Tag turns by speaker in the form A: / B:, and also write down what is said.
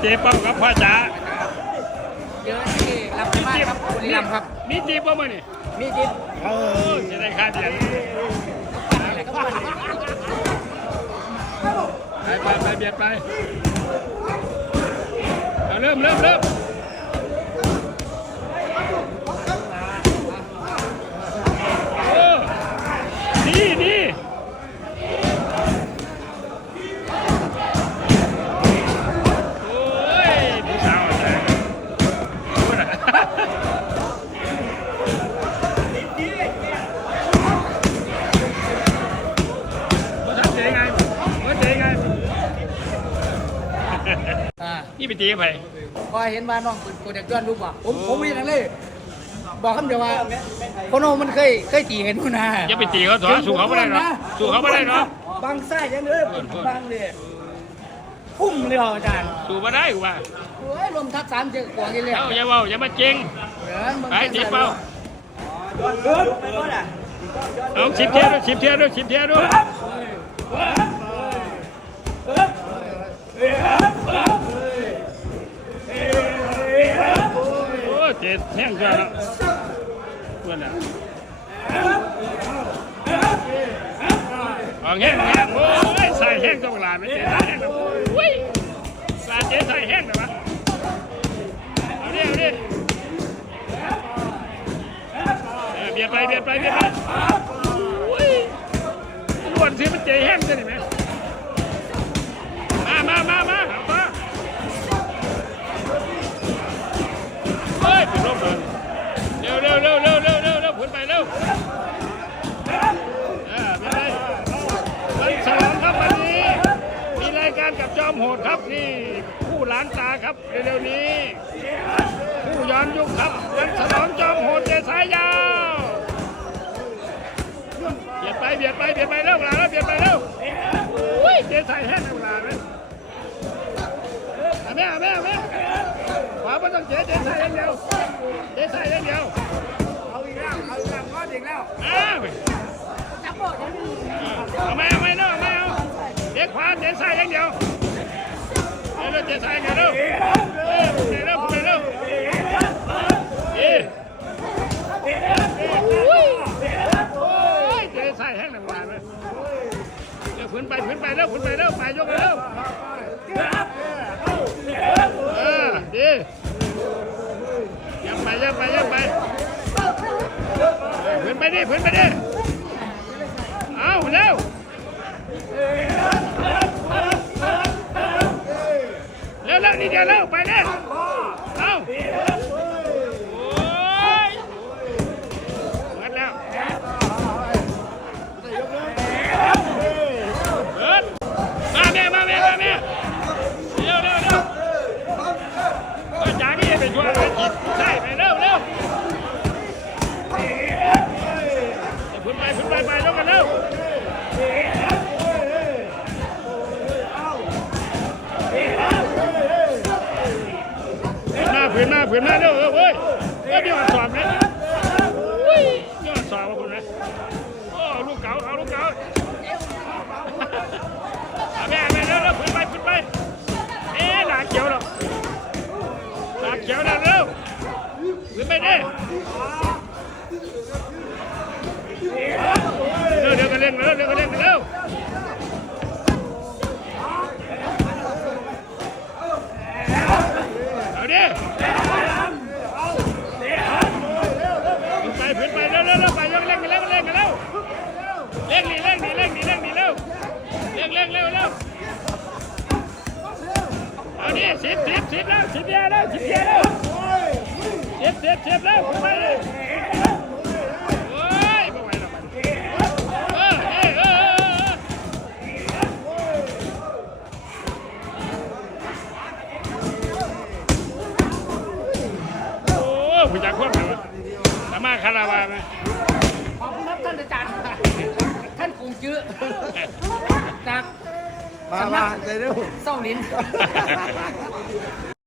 A: เจ๊เป้ากับพ่อจ๋า
B: เยอะที่รับไปมากครับบุรีรัมย์ครับ
A: มีจีบบ่มื้อนี่
B: มีจิ๊บ
A: โอ้จะได้ค่าเดือนไปไปไปเบียดไปเอาเริ่มเริ่มเริ่มโอ้ อ่านี่ไปตีกับใคร
B: พอเห็นว่าน้องเปิดโปรเจกต์ย้อนรูปว่ะผมผมไม่ยังเลย บอกคำเดียวว่าคนโนมันเคยเคยตีกันนู่นนะ
A: อย่าไปตีเขาถอสู้เขาไม่ได้เนาะสู้เขาไม่ได้เนาะ
B: บางไส้ยังเลยบางเลยพุ่มเลยเหรออาจารย์
A: สู้มาได้กูว่า
B: โอ้ยลมทับสามเจอกว่ากันเลย
A: เอ้าอย่าเว่าอย่ามาเจ๊ง
B: เหมือนบาง
A: ไปจีบเป้าเอาชิปเทียด้วยชิปเทียด้วยชิปเทียด้วยโอ้ เจ็ดแห้งกว่าแล้วเพื่อนอะเอาแห้งแห้งโอ้ยใส่แห้งต้องลาไม่เจ๊ใส่แห้งแล้วโอ้ยลาเจ๊ใส่แห้งเลยวะเอาดิเอาดิเบียดไปเบียดไปเบียดไปโอ้ยอ้วนสิมันเจ๊แห้งจะนี่ไหมมามามามาายการกับจอมโหดครับนี่คู่หลานตาครับเร็วๆนี้ผู้ย้อนยุคครับวันฉลองจอมโหดเจสายยาวเบียดไปเบียดไปเบียดไปเร็วเวลาแล้วเบียดไปเร็วอุ้ยเจสายแห้งเวลาเลยเอาแม่เอาแม่เอาแม่ขวาไม่ต้องเจเจสายอย่างเดียวเจสายอย่างเดียวเอาอีกแล้วเอาอีกแล้วพออีกแล้วอ้าวเอาไม่เอาไม่เนาะไม่เอาเจ๊ขวาเจ๊สายอย่างเดียวเร็วเจ๊สายอย่างเดียวเร็วเร็วเร็วเร็วเอ๊ะโอ้ยเจ๊ใส่แห้งหนังหวานเลยเดี๋ยวฝื นไปฝืนไปแล้วฝืนไปแล้วไปยกไปแล้วเออดียังไปยังไปยังไปฝืนไปดิฝืนไปดิเอาเร็ว เร็วเร็วนี่เดียวเร็วไปเร็วเอา โอ้ยเบิดแล้วเบิดมาแม่มาแม่มาแม่เร็วเร็วเร็วก็จากนี้ไปช่วยกันจิตใช่ไปเร็วเร็วพุ่นไปพุ่นไปไปยกกันเร็ว ผืนมาผืนมาเร็วเว้ยเอ้ยเดี๋ยวสอบเลยอุ้ยเดี๋ยวสอบมาคุณนะโอ้ลูกเก๋าเอาลูกเก๋าแม่แม่เร็วเร็วผืนไปผืนไปเอ๊ะหลาเขียวหรอกหลาเขียวนะเร็วผืนไปดิเร็วเดี๋ยวก็เร่งเร็วเดี๋ยวก็เร่งเร็วเอาดิ สิบสิบสิบแล้วสิบเดียแล้วสิบเดียแล้วสิบสิบสิบแล้วขึ้นไปเลยโอ้ยไม่ไหวแล้วมันเออเออเออเออโอ้ผู้จัดควบกันวะสามารถคาราวาไหม
B: ขอบคุณครับท่านอาจารย์ท่านกรุงจื้อจาก
C: มามาใจเร็ว
B: เศร้าลิ้น